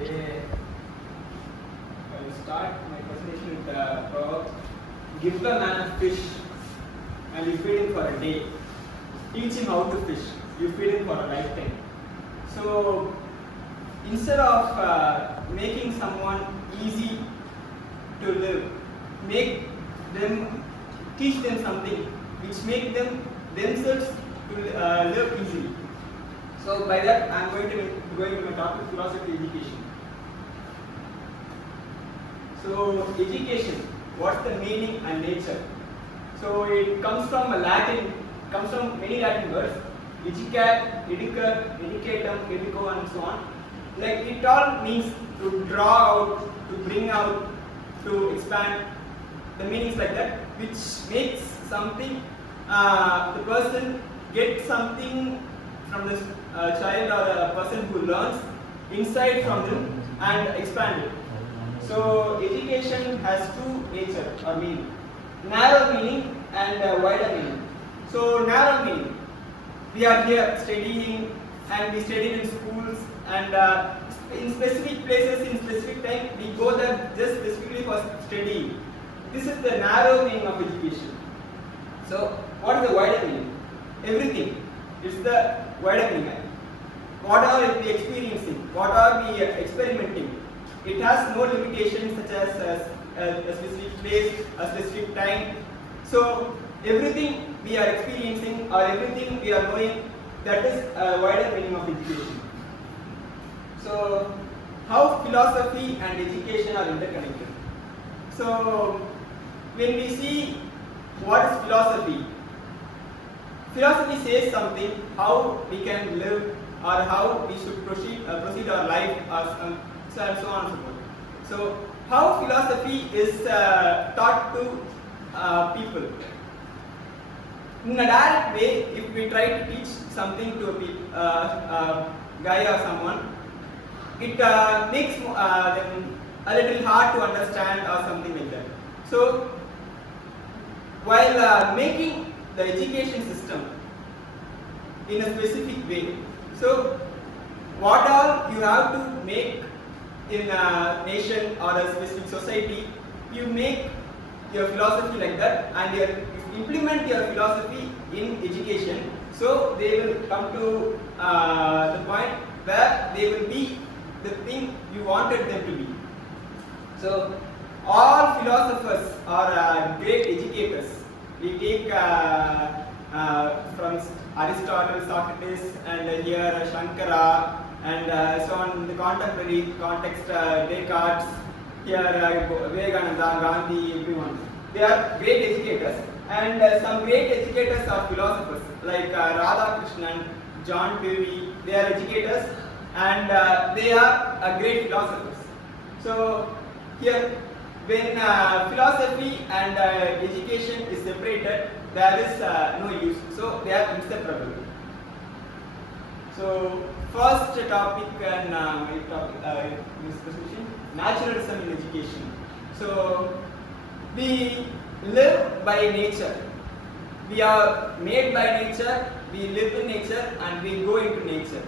Okay. I will start my presentation with the proverb. Give a man a fish and you feed him for a day. Teach him how to fish. You feed him for a lifetime. So instead of making someone easy to live, teach them something which make them themselves to live easily. So by that I am going to my topic, philosophy education. So education, what's the meaning and nature? So it comes from many Latin words, educat, educare, educatum, educo, and so on. Like it all means to draw out, to bring out, to expand. The meanings like that, which makes something the person get something from this child or a person who learns inside from them and expand it. So education has two nature or meaning, narrow meaning and wider meaning. So narrow meaning, we are here studying and we study in schools and in specific places, in specific time, we go there just specifically for studying. This is the narrow meaning of education. So what is the wider meaning? Everything. It's the wider meaning. What are we experiencing? What are we experimenting? It has no limitations such as a specific place, a specific time. So everything we are experiencing or everything we are knowing, that is a wider meaning of education. So how philosophy and education are interconnected? So when we see what is philosophy, philosophy says something how we can live or how we should proceed our life or so on and so forth. So how philosophy is taught to people. In a direct way, if we try to teach something to a guy or someone, it makes them a little hard to understand or something like that. So while making the education system in a specific way, so what all you have to make in a nation or a specific society, you make your philosophy like that and you implement your philosophy in education. So they will come to the point where they will be the thing you wanted them to be. So all philosophers are great educators. We take from Aristotle, Socrates, and here Shankara, and so on in the contemporary context, Descartes, here Vivekananda, Gandhi, everyone. They are great educators, and some great educators are philosophers like Radhakrishnan, John Dewey. They are educators and they are great philosophers. So here, when philosophy and education is separated, there is no use. So they are inseparable. So first topic and my topic in this presentation, naturalism in education. So we live by nature. We are made by nature. We live in nature and we go into nature.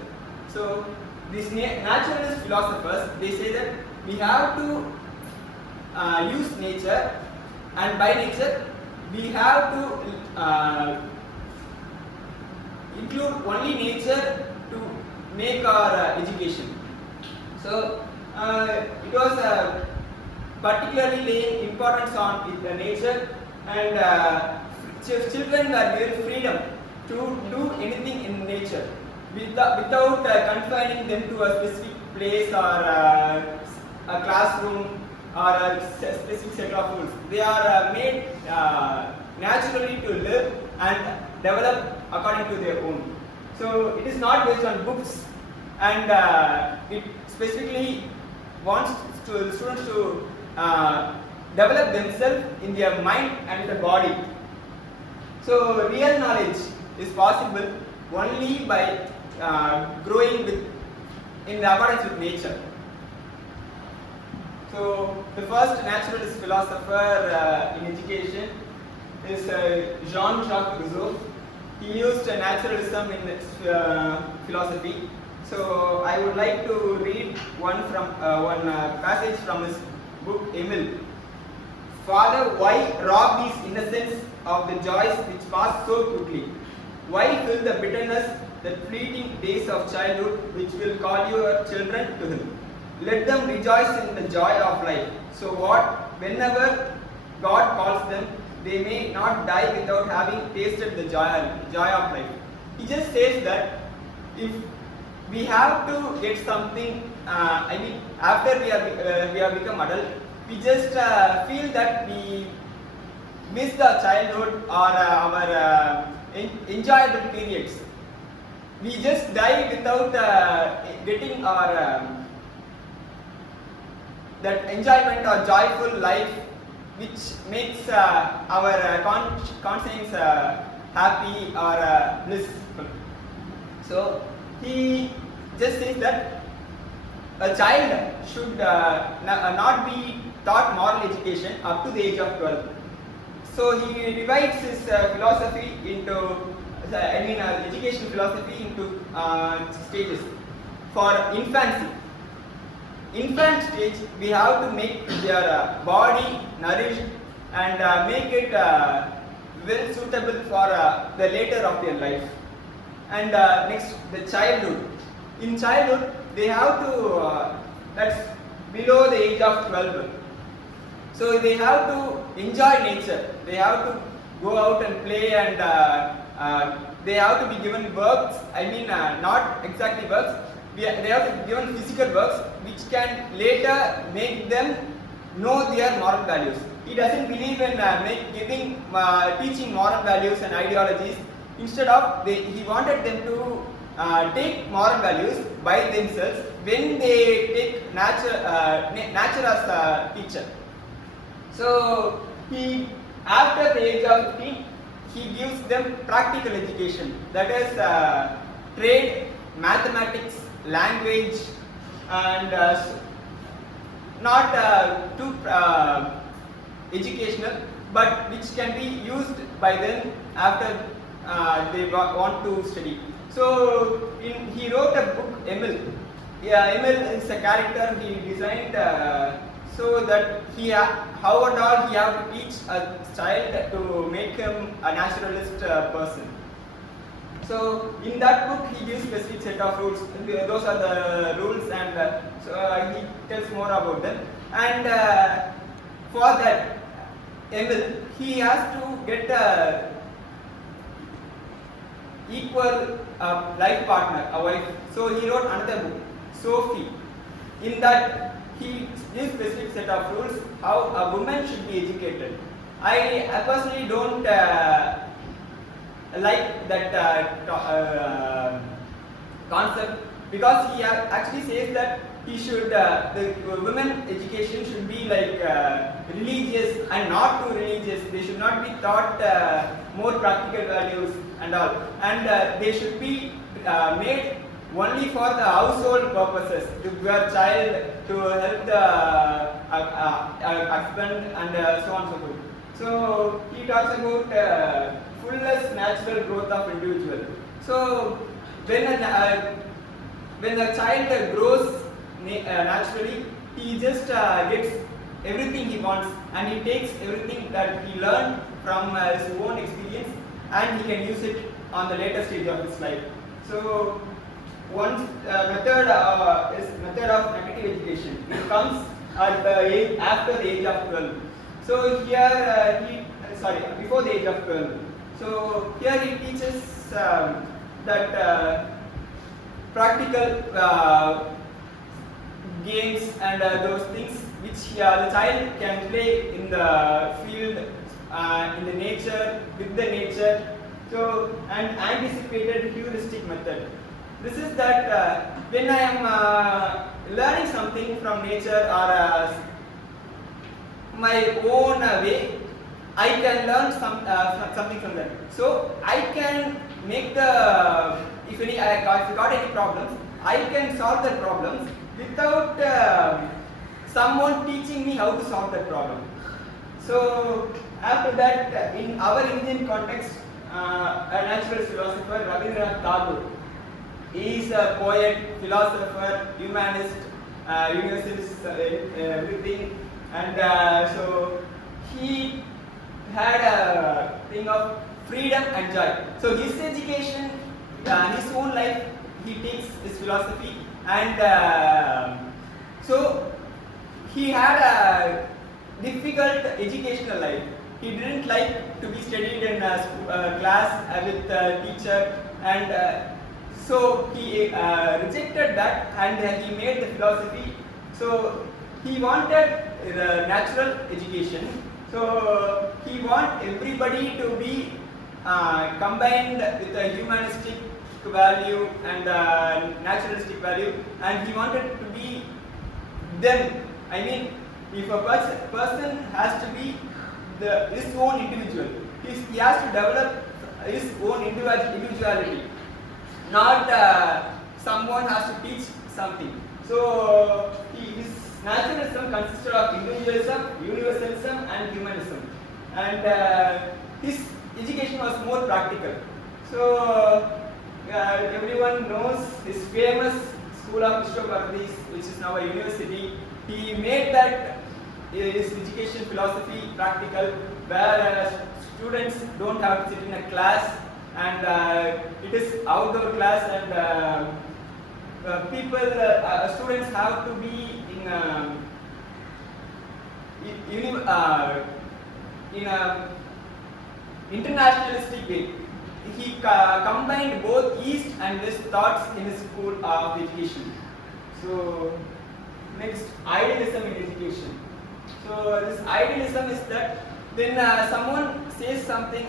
So these naturalist philosophers, they say that we have to use nature, and by nature we have to include only nature to make our education. So it was particularly laying importance on nature, and children were given freedom to do anything in nature without confining them to a specific place or a classroom or a specific set of rules. They are made naturally to live and develop according to their own. So it is not based on books, and it specifically wants the students to develop themselves in their mind and the body. So real knowledge is possible only by growing in accordance with nature. So the first naturalist philosopher in education is Jean-Jacques Rousseau. He used naturalism in philosophy. So I would like to read one passage from his book Emil. Father, why rob these innocents of the joys which pass so quickly? Why fill the bitterness, the fleeting days of childhood, which will call your children to Him? Let them rejoice in the joy of life. So whenever God calls them, they may not die without having tasted the joy of life. He just says that if we have to get something, after we have become adult, we just feel that we miss the childhood or our enjoyable periods. We just die without getting our that enjoyment or joyful life, which makes our conscience happy or blissful. So he just says that a child should not be taught moral education up to the age of 12. So he divides his philosophy into, education philosophy into stages. For infancy, infant stage, we have to make their body nourished and make it well suitable for the later of their life. And next, the childhood. In childhood, they have to, that's below the age of 12. So they have to enjoy nature. They have to go out and play, and they have to be given works. Not exactly works. They have to be given physical works which can later make them know their moral values. He doesn't believe in teaching moral values and ideologies. Instead of, he wanted them to take moral values by themselves when they take nature as a teacher. So after the age of 15, he gives them practical education, that is trade, mathematics, language, and not too educational, but which can be used by them after they want to study. So he wrote a book, Emil. Emil is a character he designed so that how and all he have to teach a child to make him a naturalist person. So in that book he gives specific set of rules. Those are the rules, and so he tells more about them. And for that, Emil, he has to get a equal life partner, a wife. So he wrote another book, Sophie. In that he gives specific set of rules how a woman should be educated. I personally don't like that concept, because he actually says that he should the women education should be like religious and not too religious. They should not be taught more practical values and all, and they should be made only for the household purposes, to your child, to help the husband, and so on and so forth. So he talks about fullest natural growth of individual. So when a child grows naturally, he just gets everything he wants, and he takes everything that he learned from his own experience, and he can use it on the later stage of his life. So one method is method of negative education. It comes at the age, after the age of 12. So here before the age of 12. So here he teaches that practical games and those things which the child can play in the field, in the nature, with the nature. So, and anticipated heuristic method. This is that when I am learning something from nature or my own way, I can learn something from that. So I can make if I got any problems, I can solve the problems without someone teaching me how to solve that problem. So after that, in our Indian context, a natural philosopher, Rabindranath Tagore, He is a poet, philosopher, humanist, universalist, everything, and so he had a thing of freedom and joy. So his education, his own life, he takes his philosophy, and so he had a difficult educational life. He didn't like to be studied in a class with a teacher, and so he rejected that, and he made the philosophy. So he wanted natural education. So he want everybody to be combined with a humanistic value and naturalistic value, and he wanted to be them. I mean, if a person has to be his own individual, he has to develop his own individuality, not someone has to teach something. So his naturalism consisted of individualism, universalism, and humanism, and his education was more practical. So everyone knows his famous School of Christopher's, which is now a university. He made that his education philosophy practical, where students don't have to sit in a class, and it is outdoor class, and students have to be in a internationalistic way. He combined both East and West thoughts in his school of education. So next, idealism in education. So this idealism is that when someone says something,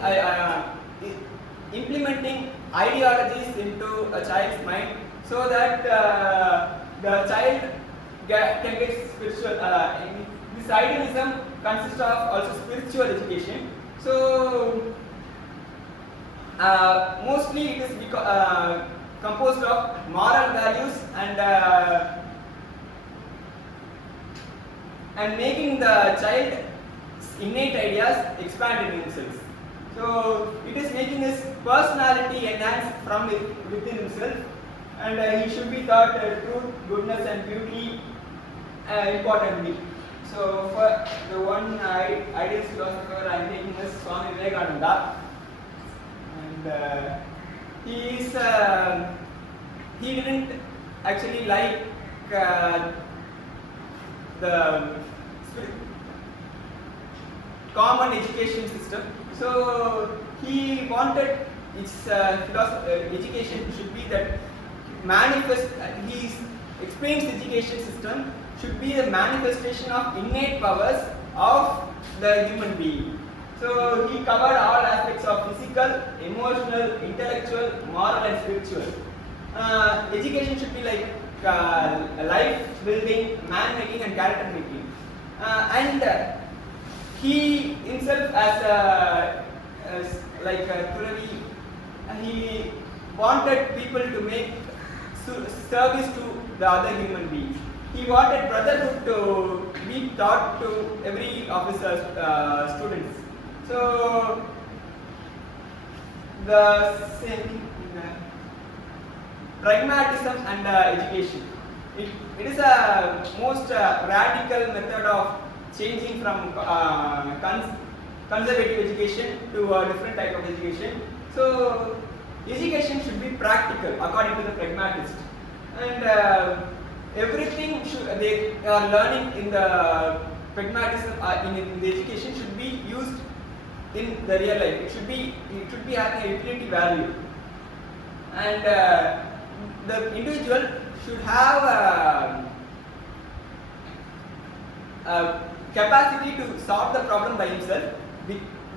implementing ideologies into a child's mind, so that the child can get spiritual. This idealism consists of also spiritual education. So mostly it is composed of moral values and making the child innate ideas expand in themselves. So it is making his personality enhanced from within himself, and he should be taught truth, goodness, and beauty importantly. So for the one ideal philosopher I am taking is Swami Vivekananda, and he didn't actually like the common education system. So he wanted its education should be that he explains education system should be the manifestation of innate powers of the human being. So he covered all aspects of physical, emotional, intellectual, moral, and spiritual. Education should be like life building, man making, and character making. And he himself, as like Turavi, he wanted people to make service to the other human beings. He wanted brotherhood to be taught to every of his students. So the same pragmatism and education. It is a most radical method of changing from conservative education to a different type of education. So education should be practical according to the pragmatist, and everything they are learning in the pragmatism in the education should be used in the real life. It should be having a utility value, and the individual should have a capacity to solve the problem by himself,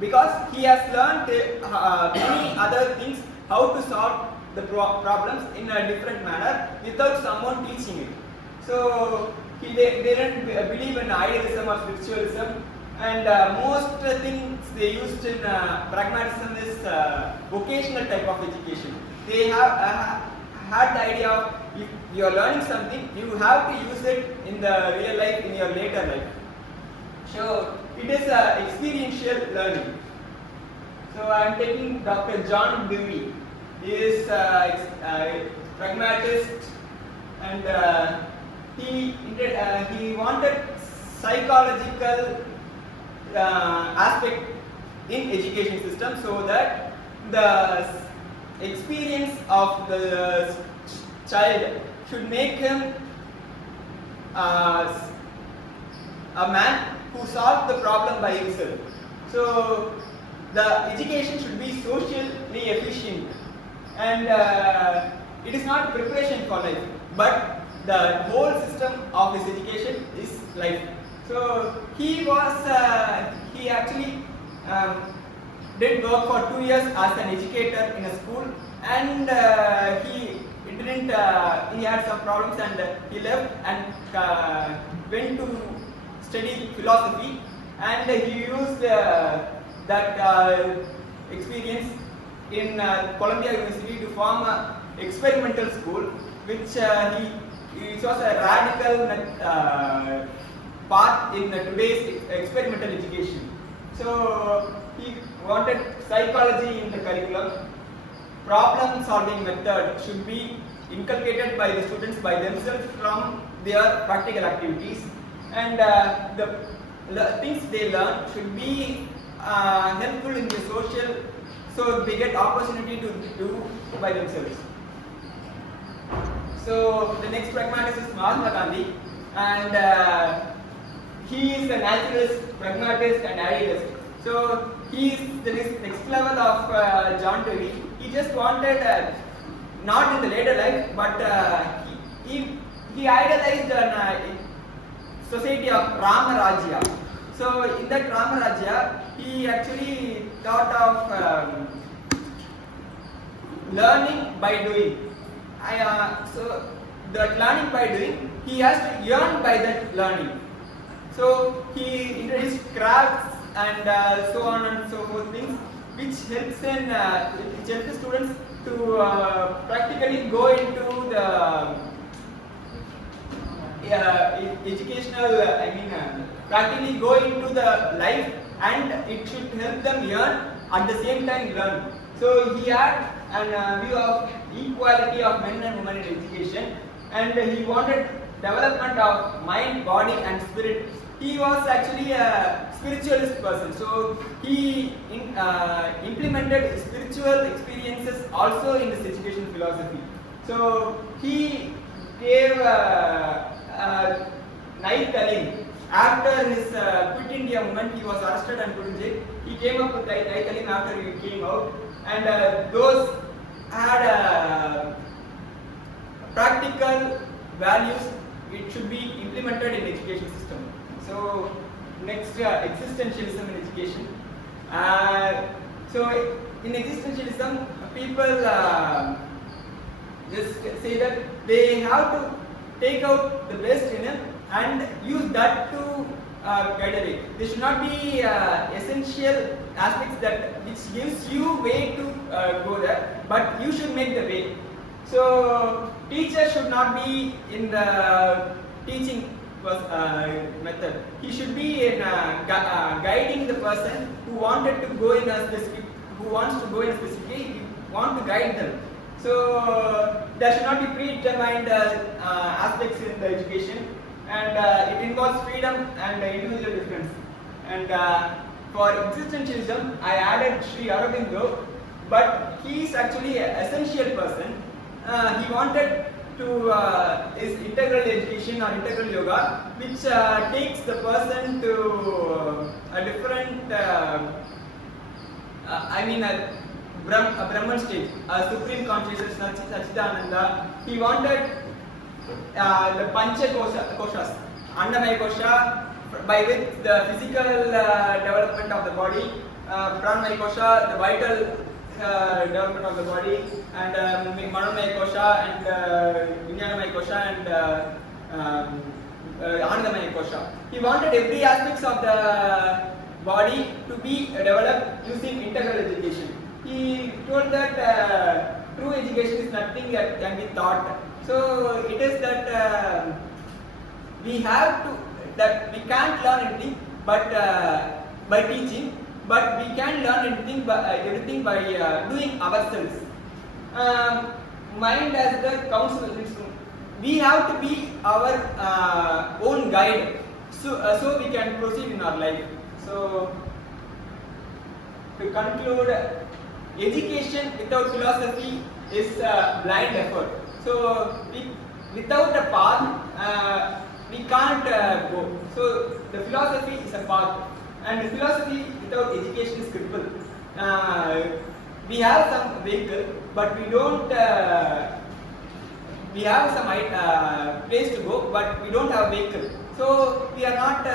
because he has learned many other things, how to solve the problems in a different manner without someone teaching it. So they don't believe in idealism or spiritualism, and most things they used in pragmatism is vocational type of education. They have had the idea of if you are learning something, you have to use it in the real life, in your later life. So it is experiential learning. So I am taking Dr. John Dewey. He is pragmatist, and he wanted psychological aspect in education system, so that the experience of the child should make him a man who solved the problem by himself. So the education should be socially efficient, and it is not preparation for life, but the whole system of his education is life. So he actually did work for 2 years as an educator in a school, and he had some problems, and he left and went to study philosophy, and he used that experience in Columbia University to form an experimental school, which it was a radical path in today's experimental education. So he wanted psychology in the curriculum. Problem solving method should be inculcated by the students by themselves from their practical activities, and the things they learn should be helpful in the social, so they get opportunity to do by themselves. So the next pragmatist is Mahatma Gandhi, and he is a naturalist, pragmatist, and idealist. So he is the next level of John Dewey. He just wanted, not in the later life, but he idealized a society of Rama Rajya. So in that Rama Rajya, he actually thought of learning by doing. So that learning by doing, he has to earn by that learning. So he introduced crafts and so on and so forth things, which helps the students to practically go into the educational, practically go into the life, and it should help them earn at the same time learn. So he had a view of equality of men and women in education, and he wanted development of mind, body, and spirit. He was actually a spiritualist person, so he implemented spiritual experiences also in his education philosophy. So he gave Night Talim. After his Quit India movement, he was arrested and put in jail. He came up with Night Talim after he came out, and those had practical values which should be implemented in education system. So next, existentialism in education. So in existentialism, people just say that they have to take out the best in it and use that to guide away. There should not be essential aspects that which gives you way to go there, but you should make the way. So teacher should not be in the teaching method. He should be in guiding the person who wanted to go in a specific, who wants to go in a specific way. You want to guide them. So there should not be predetermined aspects in the education, and it involves freedom and individual difference. And for existentialism, I added Sri Aurobindo, but he is actually an essential person. He wanted to is integral education or integral yoga, which takes the person to a different, a Brahman state, a supreme consciousness, Satchidananda. He wanted the Pancha Koshas, Annamaya Kosha, by which the physical development of the body, Pranamaya Kosha, the vital development of the body, and Manomaya Kosha, and Vijnanamaya Kosha, and Anandamaya Kosha. He wanted every aspect of the body to be developed using integral education. He told that true education is nothing that can be taught. So it is that we can't learn anything but by teaching, but we can learn everything by doing ourselves. mind as the counsel. We have to be our own guide, so we can proceed in our life. So to conclude, education without philosophy is a blind effort. So without a path, we can't go. So the philosophy is a path, and philosophy without education is crippled. We have some vehicle, but we don't. We have some place to go, but we don't have vehicle. So we are not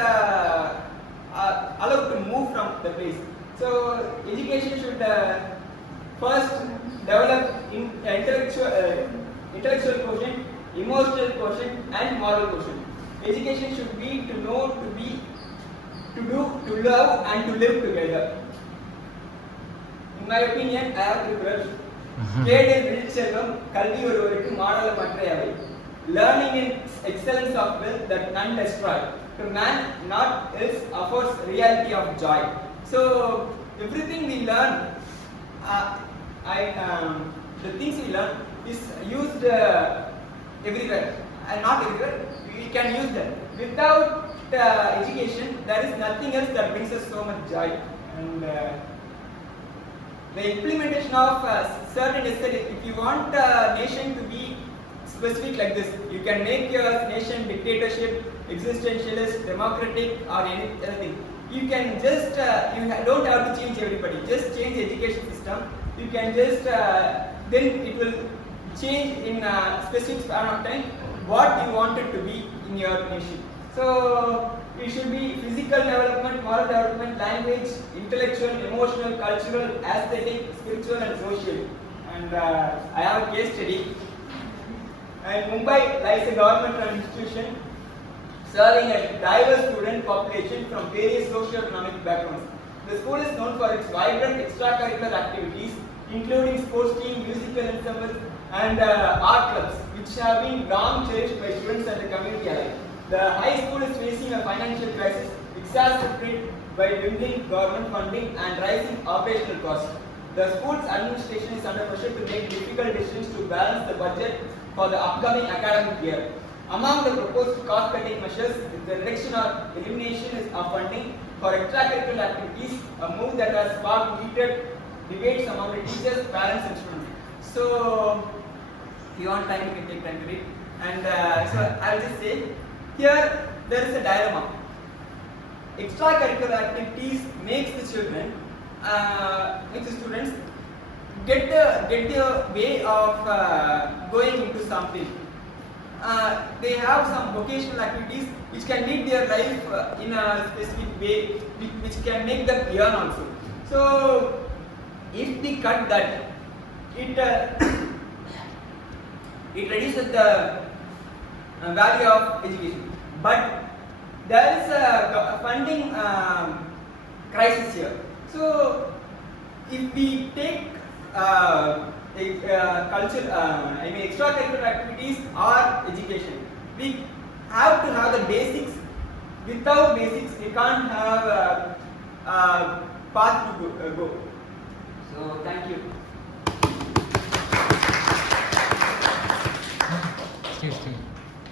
allowed to move from the place. So education should first develop intellectual quotient, emotional quotient, and moral quotient. Education should be to know, to be, to do, to love, and to live together. In my opinion, I have to prefer கேடில் விழிச்செல்வம் கல்வி ஒருவருக்கு மாடலமற்ற அவை. Learning in excellence of will that none destroy. To man not else affords reality of joy. So everything we learn, the things we learn is used everywhere, and not everywhere. We can use them. Without education, there is nothing else that brings us so much joy. And the implementation of certain necessary. If you want a nation to be specific like this, you can make your nation dictatorship, existentialist, democratic, or anything. You can just you don't have to change everybody. Just change the education system. You can just then it will change in a specific span of time what you want it to be in your nation. So it should be physical development, moral development, language, intellectual, emotional, cultural, aesthetic, spiritual, and social. And I have a case study. In Mumbai lies a government-run institution serving a diverse student population from various socio-economic backgrounds. The school is known for its vibrant extracurricular activities, including sports team, musical ensembles, and art clubs, which have been long cherished by students and the community alike. The high school is facing a financial crisis exacerbated by dwindling government funding and rising operational costs. The school's administration is under pressure to make difficult decisions to balance the budget for the upcoming academic year. Among the proposed cost-cutting measures is the reduction or elimination of funding for extracurricular activities, a move that has sparked heated debates among the teachers, parents, and students. So, if you want time, you can take time to read. And so, I will just say, here there is a dilemma. Extracurricular activities makes the students get the way of going into something. They have some vocational activities which can lead their life in a specific way, which can make them earn also. So if we cut that, it reduces the value of education. But there is a funding crisis here. So if we take extracurricular activities or education, we have to have the basics. Without basics, we can't have a path to go. So thank you.